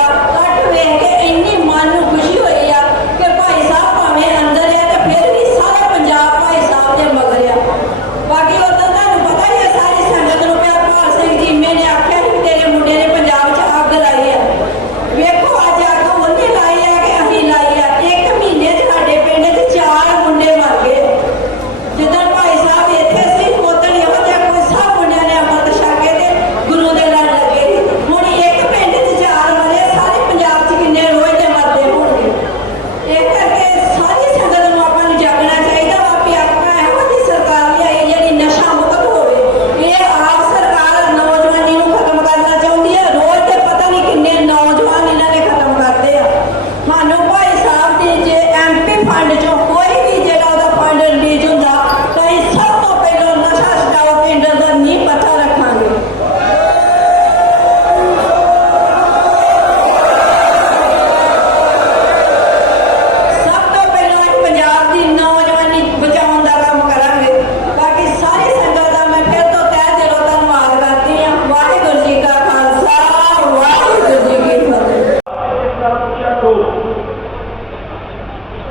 ਘੱਟ ਇਕੱਠ ਵੇਖ ਕੇ ਇੰਨੀ ਮਨ ਨੂੰ ਖੁਸ਼ੀ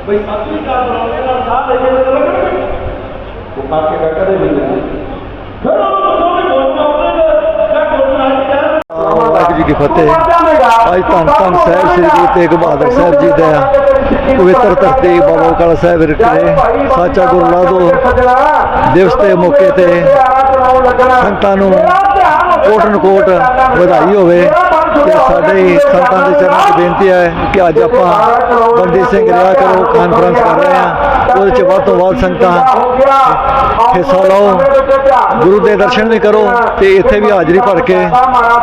ਬਈ ਸਤਿ ਸ੍ਰੀ ਅਕਾਲ ਬੁਲਾਉਂਦੇ ਨਾਲ ਸਾਹ ਲੈ ਕੇ ਲੱਗਣਗੇ ਉਹ ਪਾ ਕੇ ਕਦੇ ਨਹੀਂ ਲੈਂਦੇ ਫਿਰ ਉਹ ਦੱਸੋ ਵੀ ਬੋਲਣਾ ਉਹਦੇ ਨੇ। ਜਾਂ ਬੋਲਣਾ ਹੈ ਕਿ ਵਾਹਿਗੁਰੂ ਜੀ ਕੀ ਫਤਿਹ। ਅੱਜ ਧੰਨ ਧੰਨ ਸਾਹਿਬ ਸ੍ਰੀ ਗੁਰੂ ਤੇਗ ਬਹਾਦਰ ਸਾਹਿਬ ਜੀ ਦਾ ਪਵਿੱਤਰ ਧਰਤੀ ਬਾਬਾ ਕਾਲਾ ਸਾਹਿਬ ਵਿਖੇ ਸਾਚਾ ਗੁਰੂ ਨਾਨਕ ਦਿਵਸ ਦੇ ਮੌਕੇ ਤੇ ਸੰਤਾਂ ਨੂੰ ਕੋਟਨ ਕੋਟ ਵਧਾਈ ਹੋਵੇ। ਤੇ ਸਾਡੇ ਸੰਤਾਂ ਦੇ ਚਰਨਾਂ 'ਚ ਬੇਨਤੀ ਹੈ ਕਿ ਅੱਜ ਆਪਾਂ ਬੰਦੀ ਸਿੰਘ ਰਿਹਾ ਕਰੋ ਕਾਨਫਰੰਸ ਕਰ ਰਹੇ ਹਾਂ। ਉਹਦੇ 'ਚ ਵੱਧ ਤੋਂ ਵੱਧ ਸੰਗਤਾਂ ਹਿੱਸਾ ਲਓ ਗੁਰੂ ਦੇ ਦਰਸ਼ਨ ਵੀ ਕਰੋ ਤੇ ਇੱਥੇ ਵੀ ਹਾਜ਼ਰੀ ਭਰ ਕੇ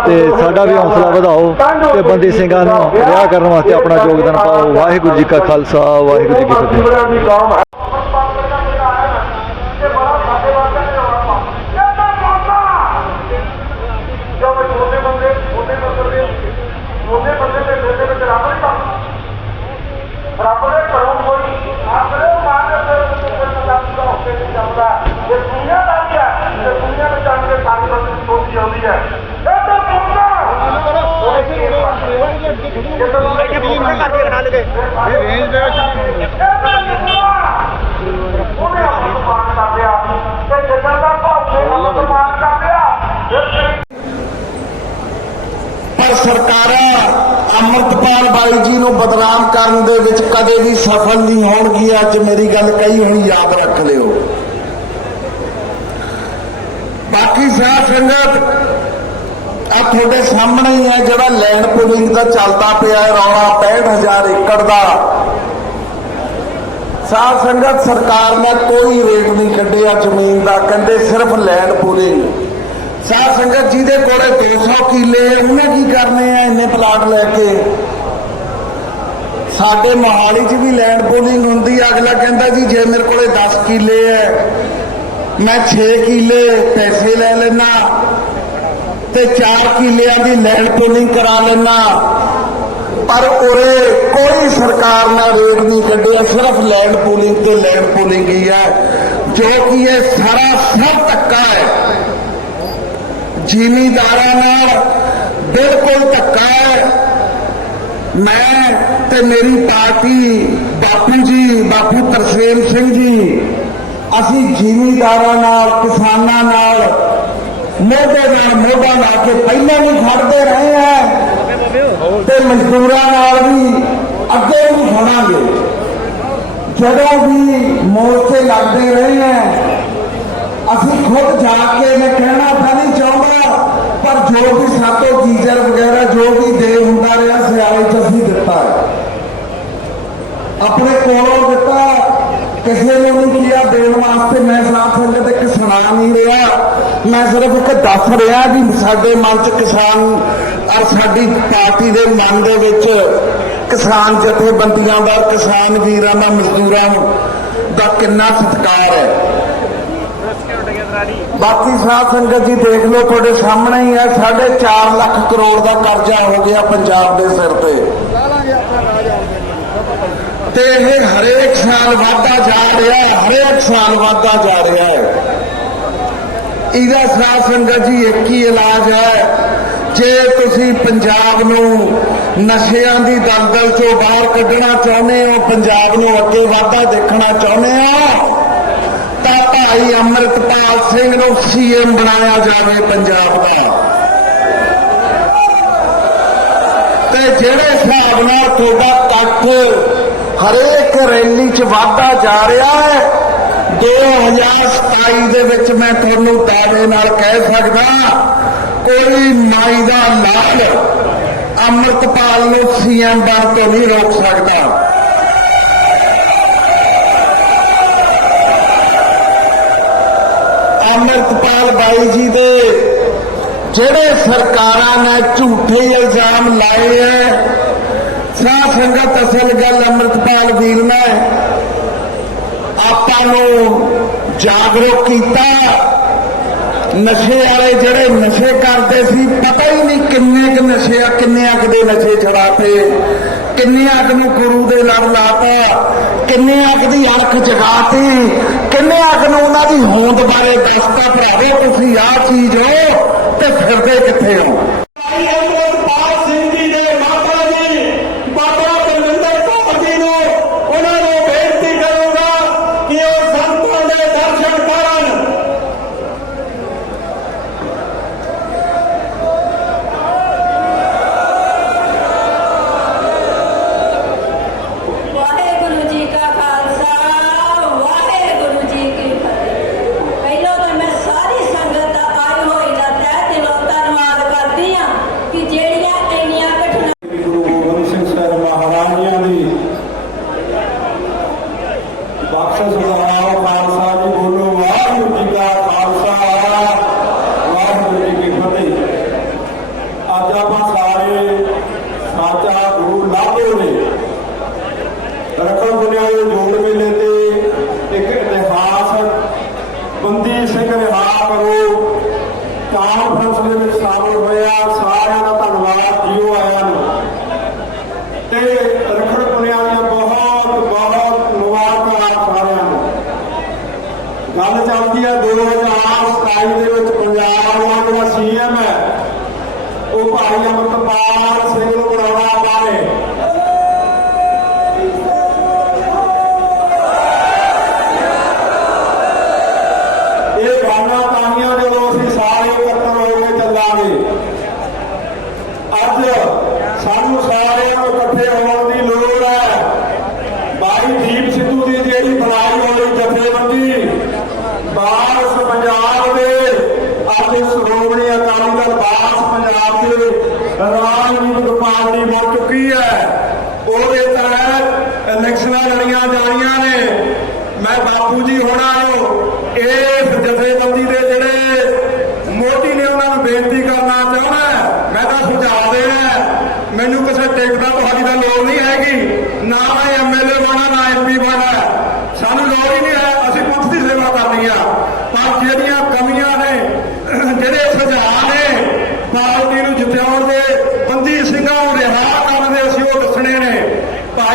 ਤੇ ਸਾਡਾ ਵੀ ਹੌਸਲਾ ਵਧਾਓ ਤੇ ਬੰਦੀ ਸਿੰਘਾਂ ਨੂੰ ਰਿਹਾ ਕਰਨ ਵਾਸਤੇ ਆਪਣਾ ਯੋਗਦਾਨ ਪਾਓ। ਵਾਹਿਗੁਰੂ ਜੀ ਕਾ ਖਾਲਸਾ ਵਾਹਿਗੁਰੂ ਜੀ ਕੀ ਫਤਿਹ। ਸਰਕਾਰਾਂ ਅੰਮ੍ਰਿਤਪਾਲ ਬਾਈ ਜੀ ਨੂੰ ਬਦਨਾਮ ਕਰਨ ਦੇ ਵਿੱਚ ਕਦੇ ਵੀ ਸਫਲ ਨਹੀਂ ਹੋਣਗੀਆਂ, ਅੱਜ ਮੇਰੀ ਗੱਲ ਕਹੀ ਹੋਣੀ ਯਾਦ ਰੱਖ ਲਿਓ। ਬਾਕੀ ਸਾਧ ਸੰਗਤ ਆ ਤੁਹਾਡੇ ਸਾਹਮਣੇ ਹੀ ਹੈ, ਜਿਹੜਾ ਲੈਂਡ ਪੂਲਿੰਗ ਦਾ ਚੱਲਦਾ ਪਿਆ ਹੈ, ਰੌਲਾ 65000 ਏਕੜ ਦਾ। ਸਾਧ ਸੰਗਤ ਸਰਕਾਰ ਨੇ ਕੋਈ ਰੇਟ ਨਹੀਂ ਕੱਢਿਆ ਜ਼ਮੀਨ ਦਾ, ਕਹਿੰਦੇ ਸਿਰਫ ਲੈਂਡ ਪੂਲਿੰਗ। ਸਾਧ ਸੰਗਤ ਜਿਹਦੇ ਕੋਲੇ 200 ਕਿੱਲੇ ਆ, ਉਹਨੇ ਕੀ ਕਰਨੇ ਆ ਇੰਨੇ ਪਲਾਟ ਲੈ ਕੇ? ਸਾਡੇ ਮੋਹਾਲੀ 'ਚ ਵੀ ਲੈਂਡ ਪੂਲਿੰਗ ਹੁੰਦੀ ਅਗਲਾ ਕਹਿੰਦਾ ਜੀ ਜੇ ਮੇਰੇ ਕੋਲੇ 10 ਕਿੱਲੇ ਐ ਮੈਂ 6 ਕਿੱਲੇ ਪੈਸੇ ਲੈ ਲੈਣਾ ਤੇ 4 ਕਿੱਲਿਆਂ ਦੀ ਲੈਂਡ ਪੂਲਿੰਗ ਕਰਾ ਲੈਣਾ ਪਰ ਉਰੇ ਕੋਈ ਸਰਕਾਰ ਨੇ ਰੇਟ ਨਹੀਂ ਕੱਢਿਆ ਸਿਰਫ ਲੈਂਡ ਪੂਲਿੰਗ ਤੇ ਲੈਂਡ ਪੂਲਿੰਗ ਹੀ ਹੈ ਜੋ ਕਿ ਇਹ ਸਾਰਾ ਸਭ ਧੱਕਾ ਹੈ। ਜ਼ਿਮੀਂਦਾਰਾਂ ਨਾਲ ਬਿਲਕੁਲ ਧੱਕਾ ਹੈ। ਮੈਂ ਤੇ ਮੇਰੀ ਪਾਰਟੀ ਬਾਪੂ ਜੀ, ਬਾਪੂ ਤਰਸੇਮ ਸਿੰਘ ਜੀ, ਅਸੀਂ ਜ਼ਿਮੀਂਦਾਰਾਂ ਨਾਲ, ਕਿਸਾਨਾਂ ਨਾਲ ਮੋਢੇ ਨਾਲ ਮੋਢਾ ਲਾ ਕੇ ਪਹਿਲਾਂ ਵੀ ਖੜਦੇ ਰਹੇ ਹਾਂ ਤੇ ਮਜ਼ਦੂਰਾਂ ਨਾਲ ਵੀ ਅੱਗੇ ਵੀ ਖੜਾਂਗੇ ਜਦੋਂ ਵੀ ਮੋਰਚੇ ਲੱਗਦੇ ਰਹੇ ਹਾਂ ਅਸੀਂ ਖੁਦ ਜਾ ਕੇ ਮੈਂ ਕਹਿਣਾ ਤਾਂ ਨਹੀਂ ਚਾਹੁੰਦਾ, ਪਰ ਜੋ ਵੀ ਸਾਤੋਂ ਗੀਜ਼ਰ ਵਗੈਰਾ, ਜੋ ਵੀ ਦੇ ਹੁੰਦਾ ਰਿਹਾ, ਸਿਆਲੇ ਚ ਅਸੀਂ ਦਿੱਤਾ ਆਪਣੇ ਕੋਲੋਂ ਦਿੱਤਾ, ਕਿਸੇ ਨੇ ਨਹੀਂ ਕਿਹਾ, ਦੇਣ ਵਾਸਤੇ ਮੈਂ ਸਾਥ ਸੰਗਤ ਇੱਕ ਸੁਣਾ ਨਹੀਂ ਰਿਹਾ। ਮੈਂ ਸਿਰਫ ਇੱਕ ਦੱਸ ਰਿਹਾ ਵੀ ਸਾਡੇ ਮਨ ਚ ਕਿਸਾਨ ਔਰ ਸਾਡੀ ਪਾਰਟੀ ਦੇ ਮਨ ਦੇ ਵਿੱਚ ਕਿਸਾਨ ਜਥੇਬੰਦੀਆਂ ਦਾ, ਕਿਸਾਨ ਵੀਰਾਂ ਦਾ, ਮਜ਼ਦੂਰਾਂ ਦਾ ਕਿੰਨਾ ਸਤਿਕਾਰ ਹੈ। ਬਾਕੀ ਸਾਧ ਸੰਗਤ ਜੀ ਦੇਖ ਲਓ ਤੁਹਾਡੇ ਸਾਹਮਣੇ ਹੀ ਹੈ 4.5 ਲੱਖ ਕਰੋੜ ਦਾ ਕਰਜ਼ਾ ਹੋ ਗਿਆ ਪੰਜਾਬ ਦੇ ਸਿਰ ਤੇ। ਤੇ ਇਹ ਹਰੇਕ ਸਾਲ ਵਾਧਾ ਜਾ ਰਿਹਾ ਹੈ ਹਰੇਕ ਸਾਲ ਵਾਧਾ ਜਾ ਰਿਹਾ ਹੈ। ਇਹਦਾ ਸਾਧ ਸੰਗਤ ਜੀ ਇੱਕ ਹੀ ਇਲਾਜ ਹੈ ਜੇ ਤੁਸੀਂ ਪੰਜਾਬ ਨੂੰ ਨਸ਼ਿਆਂ ਦੀ ਦਲਦਲ ਚੋਂ ਬਾਹਰ ਕੱਢਣਾ ਚਾਹੁੰਦੇ ਹੋ ਪੰਜਾਬ ਨੂੰ ਅੱਗੇ ਵਾਧਾ ਦੇਖਣਾ ਚਾਹੁੰਦੇ ਹੋ ਤਾਂ ਭਾਈ ਅਮਰਤਪਾਲ ਸਿੰਘ ਨੂੰ ਸੀਐਮ ਬਣਾਇਆ ਜਾਵੇ ਪੰਜਾਬ ਦਾ। ਤੇ ਜਿਹੜੇ ਹਿਸਾਬ ਨਾਲ ਤੁਹਾਡਾ ਕੱਟ ਹਰੇਕ ਰੈਲੀ 'ਚ ਵਾਧਾ ਜਾ ਰਿਹਾ ਹੈ 2027 ਦੇ ਵਿੱਚ ਮੈਂ ਤੁਹਾਨੂੰ ਦਾਅਵੇ ਨਾਲ ਕਹਿ ਸਕਦਾ, ਕੋਈ ਮਾਈ ਦਾ ਲਾਲ ਅਮਰਤਪਾਲ ਨੂੰ ਸੀਐਮ ਬਣ ਤੋਂ ਨਹੀਂ ਰੋਕ ਸਕਦਾ। ਅਮਰਤਪਾਲ ਬਾਈ ਜੀ ਦੇ ਜਿਹੜੇ ਸਰਕਾਰਾਂ ਨੇ ਝੂਠੇ ਇਲਜ਼ਾਮ ਲਾਏ ਐ, ਸਾਹ ਸੰਗਤ ਅਸਲ ਗੱਲ ਅਮਰਤਪਾਲ ਵੀਰ ਨੇ ਆਪਾਂ ਨੂੰ ਜਾਗਰੂਕ ਕੀਤਾ। ਨਸ਼ੇ ਵਾਲੇ ਜਿਹੜੇ ਨਸ਼ੇ ਕਰਦੇ ਸੀ, ਪਤਾ ਹੀ ਨਹੀਂ ਕਿੰਨੇ ਕ ਨਸ਼ੇ ਆ, ਕਿੰਨੇ ਅਕ ਦੇ ਨਸ਼ੇ ਛੜਾਤੇ ਕਿੰਨੇ ਅੱਗ ਨੂੰ ਗੁਰੂ ਦੇ ਲੜ ਲਾਤਾ, ਕਿੰਨੇ ਅੱਗ ਦੀ ਅੱਖ ਜਗਾਤੀ, ਕਿੰਨੇ ਅੱਗ ਨੂੰ ਉਹਨਾਂ ਦੀ ਹੋਂਦ ਬਾਰੇ ਦੱਸਤਾ, ਭਰਾਵੇ, ਤੁਸੀਂ ਆਹ ਚੀਜ਼ ਹੋ ਤੇ ਫਿਰਦੇ ਕਿੱਥੇ ਹੋ?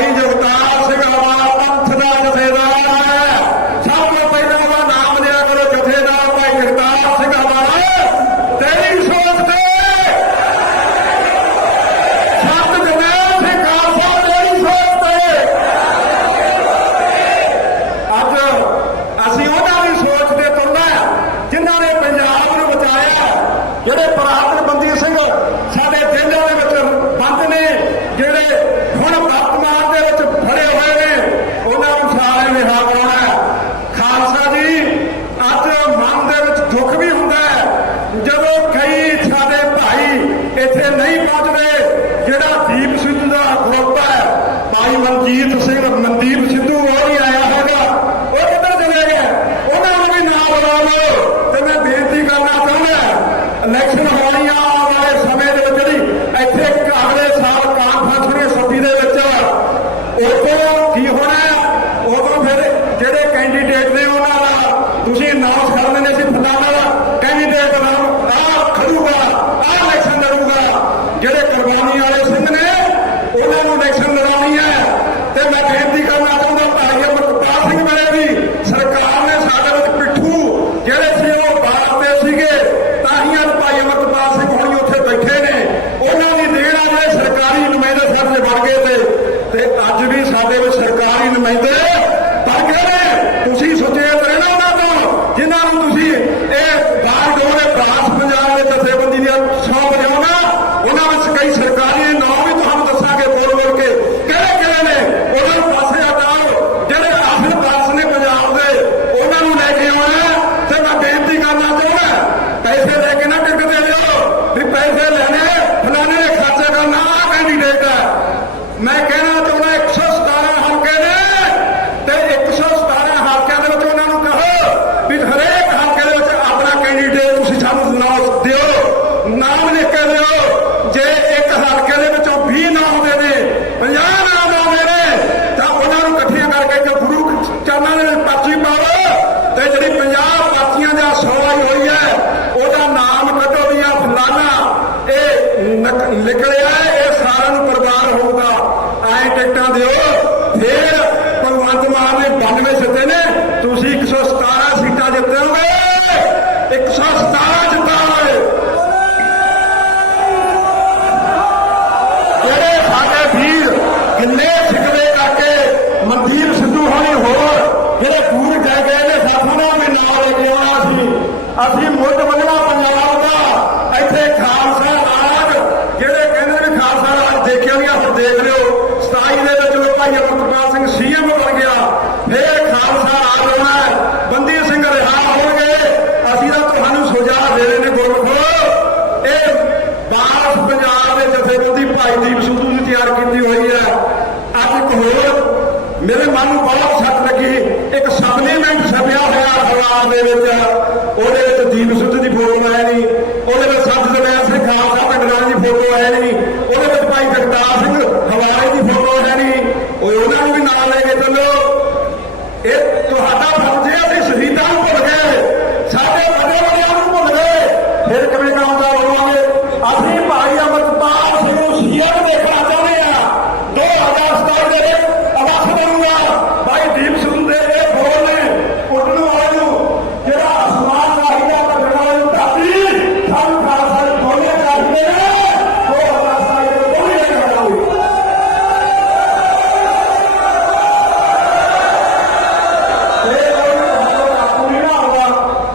ainda eu estava ਇੱਥੇ ਨਹੀਂ ਪਹੁੰਚ ਰਹੇ ਜਿਹੜਾ ਦੀਪ ਸਿੱਧੂ ਦਾ ਗਰੁੱਪ ਹੈ ਭਾਈ ਮਨਜੀਤ ਸਿੰਘ मैं ਸਿੰਘ ਸੀਐਮ ਬਣ ਗਿਆ। ਫੇਰ ਖਾਲਸਾ ਰਾਜ ਹੋਣਾ ਬੰਦੀ ਸਿੰਘ ਰਿਹਾ ਹੋਣਗੇ। ਅਸੀਂ ਤਾਂ ਤੁਹਾਨੂੰ ਸੁਝਾਅ ਦੇ ਰਹੇ ਨੇ ਗੁਰਮੁਖੋ। ਇਹ ਬਾਸ ਪੰਜਾਬ ਦੇ ਜਥੇਬੰਦੀ ਭਾਈ ਦੀਪ ਸਿੱਧੂ ਨੇ ਤਿਆਰ ਕੀਤੀ ਹੋਈ ਹੈ। ਅੱਜ ਇੱਕ ਹੋਰ, ਮੇਰੇ ਮਨ ਨੂੰ ਬਹੁਤ ਸੱਟ ਲੱਗੀ। ਇੱਕ ਸਪਲੀਮੈਂਟ ਛਪਿਆ ਹੋਇਆ ਅਖਬਾਰ ਦੇ ਵਿੱਚ। ਉਹਦੇ ਵਿੱਚ ਦੀਪ ਸਿੱਧੂ ਦੀ ਫੋਟੋ ਹੈ ਨਹੀਂ। ਉਹਦੇ ਵਿੱਚ ਸੰਤ ਜਮੈਲ ਸਿੰਘ ਖਾਲਸਾ ਪਿੰਡਰਾਂ ਦੀ ਫੋਟੋ ਹੈ ਨਹੀਂ। ਉਹਦੇ ਨਹੀਂ ਉਹਨਾਂ ਨੂੰ ਵੀ ਨਾਲ ਲੈ ਕੇ ਚੱਲੋ। ਇਹ ਤੁਹਾਡਾ ਫਰਜ਼ ਹੈ, ਅਸੀਂ ਸ਼ਹੀਦਾਂ ਨੂੰ ਭੁੱਲ ਗਏ। ਸਾਡੇ ਵੱਡੇ ਵੱਡਿਆਂ ਨੂੰ ਭੁੱਲ ਗਏ। ਫਿਰ ਕਿਵੇਂ ਕੰਮ ਦਾ ਹੋਵਾਂਗੇ ਅਸੀਂ ਭਾਈ ਅਮਰਪਾਲ ਸਿੰਘ ਨੂੰ ਸੀਐਮ ਦੇਖਣਾ ਚਾਹੁੰਦੇ ਆ 2027 ਦੇ ਵਿੱਚ ਅਵਸਥ ਬਣੂਗਾ ਭਾਈ ਦੀਪ ਸਿੰਘ ਦੇ ਇਹ ਬੋਲ ਨੇ ਉੱਡਣ ਵਾਲੇ ਨੂੰ ਜਿਹੜਾ ਅਸਮਾਨ ਚਾਹੀਦਾ ਭੱਜਣ ਵਾਲੇ ਨੂੰ ਧਰਤੀ ਸਾਨੂੰ ਖਾਲਸਾ ਦੇ ਦੋਨੇ ਚਾਹੀਦੇ ਨੇ 2027 ਦੇ ਵਿੱਚ ਦੋਨੇ ਚਾਹੀਦੇ ਇਹ ਕੋਈ ਤੁਹਾਨੂੰ ਕਾਬੂ ਨਹੀਂ ਨਾ ਹੋਗਾ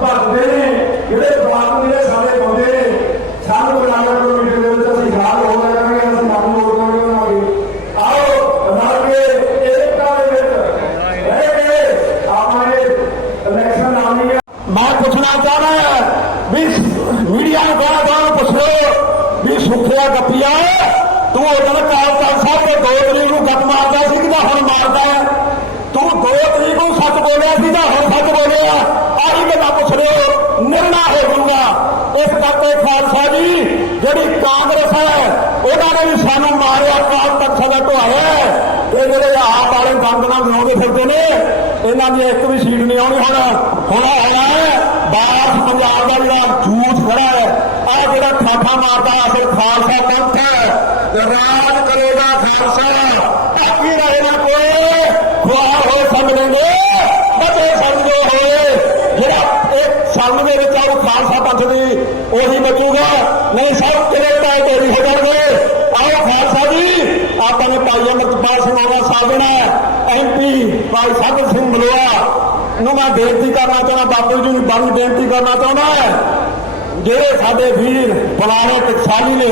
ਭਰਦੇ ਨੇ ਜਿਹੜੇ ਬਾਪੂ ਦੇ ਸਾਰੇ ਬੰਦੇ ਨੇ ਸਾਨੂੰ ਬੁਲਾਇਆ ਕਰੋ ਮੀਟਿੰਗ ਦੇ ਵਿੱਚ ਅਸੀਂ ਹਾਲ ਹੋ ਕਰਾਂਗੇ ਅਸੀਂ ਕੰਮ ਹੋ ਕਰਾਂਗੇ ਉਹਨਾਂ ਦੀ ਆਓ ਰਲ ਕੇ ਏਕਤਾ ਦੇ ਵਿੱਚ ਰਹਿ ਕੇ ਆਪਣੇ ਇਲੈਕਸ਼ਨ ਆਉਣੀ ਹੈ ਮੈਂ ਪੁੱਛਣਾ ਚਾਹਣਾ ਵੀ ਮੀਡੀਆ ਨੂੰ ਕਹਣਾ ਚਾਹਣਾ ਪੁੱਛ ਲਓ ਵੀ ਸੁੱਖਿਆ ਗੱਪੀਆ ਤੂੰ ਉਦੋਂ ਕਾਲ ਤਖਤ ਸਾਹਿਬ ਦੇ ਦੋ ਤਰੀਕ ਨੂੰ ਗੱਪ ਮਾਰਦਾ ਸੀ ਕਿ ਹੁਣ ਮਾਰਦਾ ਹੈ ਤੂੰ ਦੋ ਤਰੀਕ ਨੂੰ ਸੱਚ ਬੋਲਿਆ ਸੀ ਤਾਂ ਹੁਣ ਸੱਚ ਬੋਲਿਆ ਆਹੀ ਗੱਲਾਂ ਪੁੱਛ ਰਹੇ ਨਿਰਣਾ ਹੋ ਜਾਊਗਾ ਇਸ ਕਰਕੇ ਖਾਲਸਾ ਜੀ, ਜਿਹੜੀ ਕਾਂਗਰਸ ਹੈ, ਉਹਨਾਂ ਨੇ ਵੀ ਸਾਨੂੰ ਮਾਰਿਆ, ਕਾਲ ਤੱਕ ਸਦਾ ਢਵਾਇਆ ਇਹ ਜਿਹੜੇ ਆਪ ਵਾਲੇ ਬੰਦਨਾ ਬਣਾਉਂਦੇ ਫਿਰਦੇ ਨੇ, ਇਹਨਾਂ ਦੀ ਇੱਕ ਵੀ ਸੀਟ ਨਹੀਂ ਆਉਣੀ ਹੁਣ। ਹੁਣ ਆਇਆ ਬਾਸ ਪੰਜਾਬ ਦਾ ਜਿਹੜਾ ਝੂਠ ਖੜਾ ਹੈ ਆ ਜਿਹੜਾ ਠਾਠਾ ਮਾਰਦਾ ਅਸਲ ਖਾਲਸਾ ਪੰਥ ਹੈ। ਤੇ ਰਾਜ ਕਰੇਗਾ ਖਾਲਸਾ। ਆਪੀ ਰਹੇਗਾ ਕੋਈ, ਖੁਆਰ ਹੋ ਸਮਝਣਗੇ ਬੱਚੇ ਸਮਝੋ ਹੋਏ ਜਿਹੜਾ ਇੱਕ ਸੰਨ ਦੇ ਵਿੱਚ ਆਉ ਖਾਲਸਾ ਪੰਥ ਦੀ ਉਹੀ ਬਚੂਗਾ। ਨਹੀਂ ਸਭ ਤੇਰੇ ਪੈਰ ਤੇਰੀ ਹੋ ਜਾਣਗੇ। ਆਓ ਖਾਲਸਾ ਜੀ, ਆਪਾਂ ਨੇ ਭਾਈ ਅਮਰਪਾਲ ਸਿੰਘ ਆਵਾ ਸਾਹਿਬ ਐਮਪੀ ਭਾਈ ਸਾਧੂ ਸਿੰਘ ਮਲੋਆ ਨੂੰ ਮੈਂ ਬੇਨਤੀ ਕਰਨਾ ਚਾਹੁੰਦਾ, ਬਾਪੂ ਜੀ ਨੂੰ ਬੰਦ ਬੇਨਤੀ ਕਰਨਾ ਚਾਹੁੰਦਾ ਜਿਹੜੇ ਸਾਡੇ ਵੀਰ ਫਲਾਣੇ ਟਕਸਾਲੀ ਨੇ,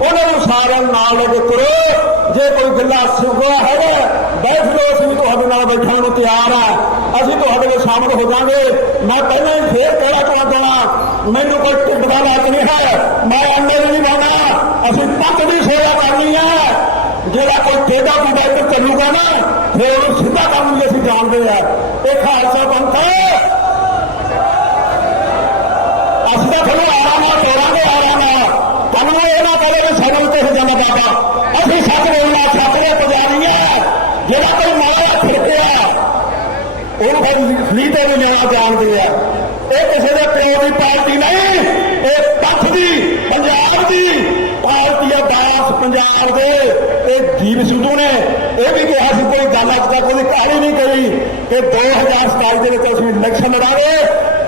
ਉਹਨਾਂ ਨੂੰ ਸਾਰਿਆਂ ਨੂੰ ਨਾਲ ਲੈ ਕੇ ਤੁਰੋ। ਜੇ ਕੋਈ ਗੱਲਾਂ ਸੁਗਵਾ ਹੈਗਾ, ਬੈਠ ਲਓ ਅਸੀਂ ਤੁਹਾਡੇ ਨਾਲ ਬੈਠਣ ਨੂੰ ਤਿਆਰ ਆ। ਅਸੀਂ ਤੁਹਾਡੇ ਨਾਲ ਸ਼ਾਮਲ ਹੋ ਜਾਾਂਗੇ ਮੈਂ ਪਹਿਲਾਂ ਹੀ ਫੇਰ ਕਹਿਣਾ ਚਾਹੁੰਦਾ ਮੈਨੂੰ ਕੋਈ ਢਿੱਡ ਦਾ ਲਾਜ ਨਹੀਂ ਹੈ। ਮੈਂ ਅੰਦਰ ਨਹੀਂ ਲਾਉਣਾ। ਅਸੀਂ ਪੱਕ ਦੀ ਸੇਵਾ ਕਰਨੀ ਹੈ। ਜਿਹੜਾ ਕੋਈ ਟੇਡਾ ਮੁੰਡਾ ਇੱਧਰ ਚੱਲੂਗਾ ਨਾ, ਫੇਰ ਉਹਨੂੰ ਸਿੱਧਾ ਕਰਨ ਲਈ ਅਸੀਂ ਜਾਣਦੇ ਆ ਇਹ ਖਾਲਸਾ ਪੰਥ ਹੈ। ਅਸੀਂ ਤਾਂ ਤੁਹਾਨੂੰ ਆਰਾਮ ਨਾਲ ਤੋੜਾਂਗੇ ਆਰਾਮ ਨਾਲ ਤੁਹਾਨੂੰ ਇਹ ਨਾ ਕਹੇ ਕਿ ਸਾਨੂੰ ਤੇ ਹੋ ਜਾਂਦਾ ਬਾਬਾ ਅਸੀਂ ਸੱਚ ਬੋਲਣਾ ਸੱਚ ਦੇ ਪੁਜਾਰੀ ਆ ਜਿਹੜਾ ਕੋਈ ਮਾਇਆ ਫਿਰਕਿਆ ਉਹਨੂੰ ਫਿਰ ਫਲੀ ਤੇ ਵੀ ਲੈਣਾ ਜਾਣਦੇ ਆ ਇਹ ਕਿਸੇ ਪਾਰਟੀ ਨਹੀਂ। ਇਹ ਪੰਥ ਦੀ, ਪੰਜਾਬ ਦੀ ਪਾਰਟੀ ਆ ਦਾਸ ਪੰਜਾਬ ਦੇ। ਇਹ ਦੀਪ ਸਿੱਧੂ ਨੇ ਇਹ ਵੀ ਕਿਹਾ ਸੀ, ਕੋਈ ਗੱਲ ਅੱਜ ਤੱਕ ਉਹਦੀ ਕਹਾਣੀ ਨਹੀਂ ਕਹੀ ਕਿ 2027 ਦੇ ਵਿੱਚ ਅਸੀਂ ਇਲੈਕਸ਼ਨ ਲੜਾਂਗੇ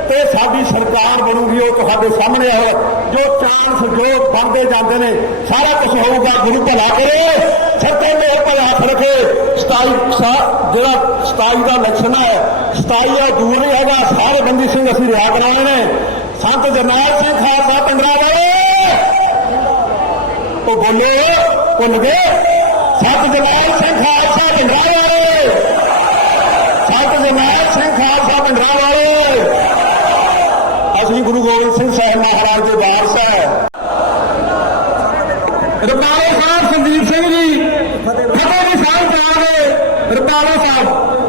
ਤੇ ਸਾਡੀ ਸਰਕਾਰ ਬਣੂਗੀ, ਉਹ ਤੁਹਾਡੇ ਸਾਹਮਣੇ ਹੈ ਜੋ ਚਾਂਸ ਜੋ ਬਣਦੇ ਜਾਂਦੇ ਨੇ, ਸਾਰਾ ਕੁਝ ਹੋਊਗਾ, ਗੁਰੂ ਭਲਾ ਕਰੇ। ਸੱਤੇ ਤੇ ਭਲਾ ਹੱਥ ਰੱਖੇ। 27 ਸਾ- ਜਿਹੜਾ 27 ਦਾ ਇਲੈਕਸ਼ਨ ਹੈ 27 ਆ ਦੂਰ ਨਹੀਂ ਹੈਗਾ, ਸਾਰੇ ਬੰਦੀ ਸਿੰਘ ਅਸੀਂ ਰਿਹਾ ਕਰਾਉਣੇ ਨੇ। ਸੰਤ ਜਰਨੈਲ ਸਿੰਘ ਖਾਲਸਾ ਪਿੰਡਰਾ ਵਾਲੇ ਉਹ ਬੋਲੇ, ਭੁੱਲ ਗਏ। ਸੰਤ ਜਰਨੈਲ ਸਿੰਘ ਖਾਲਸਾ ਪਿੰਡਰਾ ਵਾਲੇ ਸੰਤ ਜਰਨੈਲ ਸਿੰਘ ਖਾਲਸਾ ਪਿੰਡਰਾ ਵਾਲੇ ਅਸੀਂ ਗੁਰੂ ਗੋਬਿੰਦ ਸਿੰਘ ਸਾਹਿਬ ਮਹਾਰਾਜ ਦੇ ਵਾਰਸ ਹੈ। ਰਪਾਲੇ ਸਾਹਿਬ ਸੰਦੀਪ ਸਿੰਘ ਜੀ ਫਤਿਹ। ਜੀ ਸਾਹਿਬ ਜਾਵੇ ਰਪਾਲੇ ਸਾਹਿਬ।